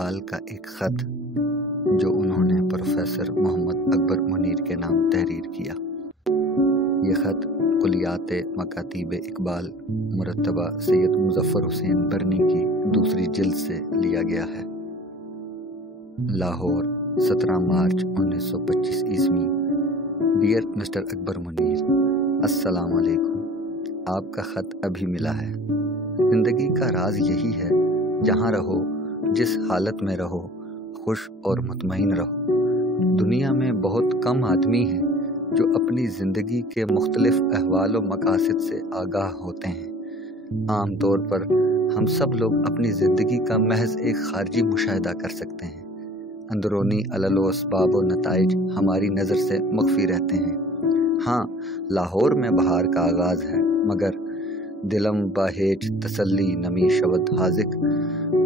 इकबाल का एक ख़त जो उन्होंने प्रोफेसर मोहम्मद अकबर मुनीर के नाम तहरीर किया। ये ख़त कुलियात मकातीब इकबाल मुरतबा सैयद मुज़फ़्फ़र हुसैन बरनी की दूसरी जिल्द से लिया गया है। लाहौर 17 मार्च 1925 ईस्वी। डियर मिस्टर अकबर मुनीर, अस्सलाम वालेकुम। आपका ख़त अभी मिला है। ज़िंदगी का राज यही है, जहाँ रहो, जिस हालत में रहो, खुश और मुतमईन रहो। दुनिया में बहुत कम आदमी हैं जो अपनी ज़िंदगी के मुख्तलिफ अहवाल व मकासद से आगाह होते हैं। आम तौर पर हम सब लोग अपनी ज़िंदगी का महज एक खारजी मुशाहिदा कर सकते हैं। अंदरूनी अलल व असबाब व नताइज हमारी नज़र से मख्फी रहते हैं। हाँ, लाहौर में बहार का आगाज़ है, मगर दिलम बाहेज तसल्ली नमी शवद हाजिक,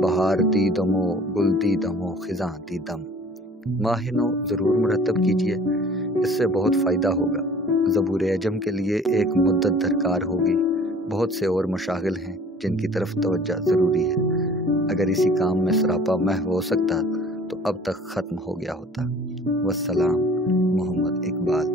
बहार दी दमो गुल दी दमो खिज़ां दी दम। माहिनो ज़रूर मुरतब कीजिए, इससे बहुत फ़ायदा होगा। ज़बूर अजम के लिए एक मुद्दत दरकार होगी। बहुत से और मशागिल हैं जिनकी तरफ तवज्जो ज़रूरी है। अगर इसी काम में सरापा महव हो सकता तो अब तक ख़त्म हो गया होता। वस्सलाम, मोहम्मद इकबाल।